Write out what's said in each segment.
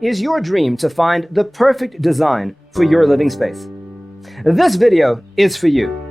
Is your dream to find the perfect design for your living space? This video is for you.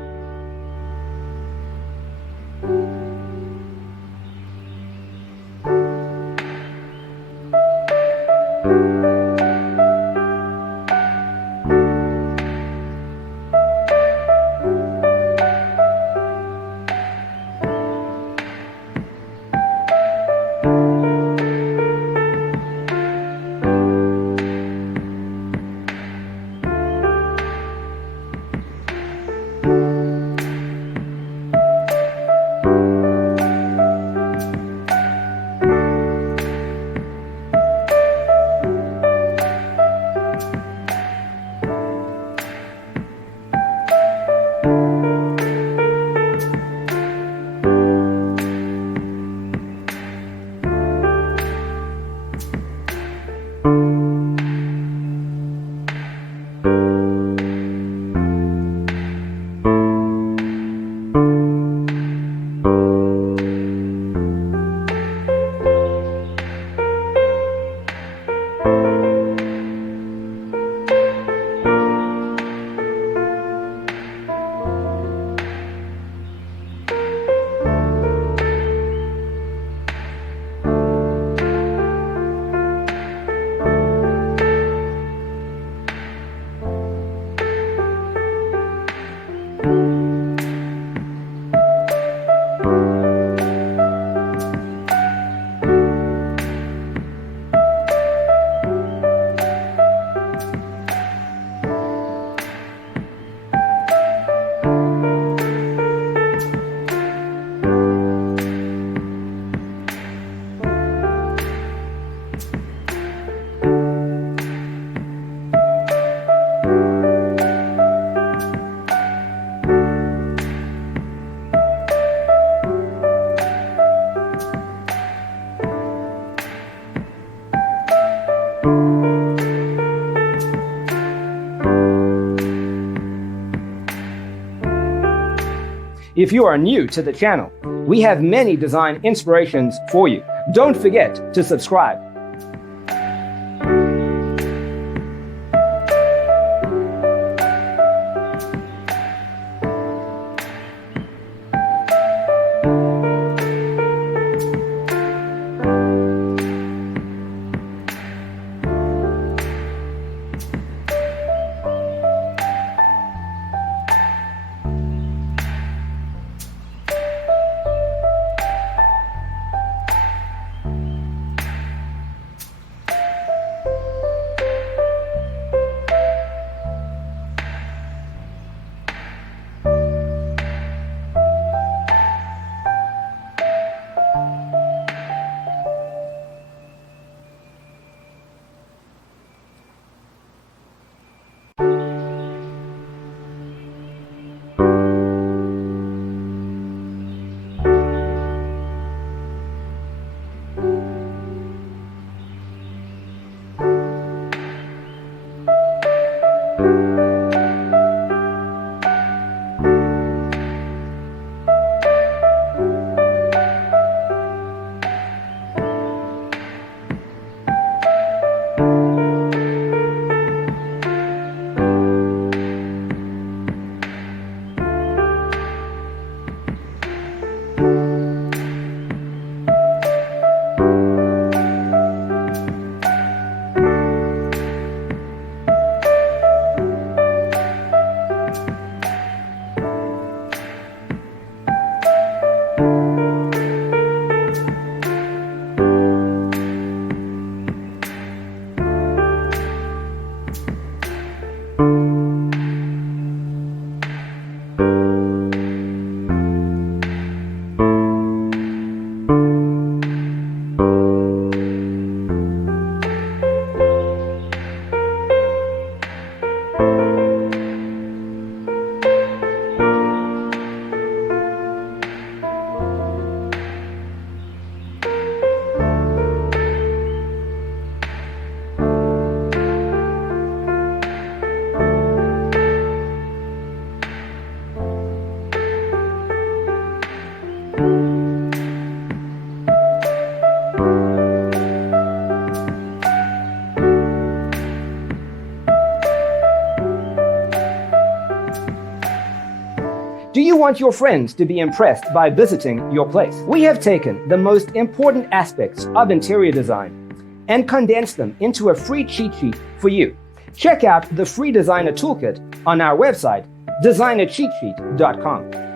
If you are new to the channel, we have many design inspirations for you. Don't forget to subscribe. you want your friends to be impressed by visiting your place? We have taken the most important aspects of interior design and condensed them into a free cheat sheet for you. Check out the free designer toolkit on our website, designercheatsheet.com.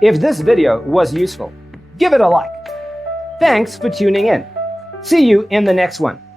If this video was useful, give it a like. Thanks for tuning in. See you in the next one.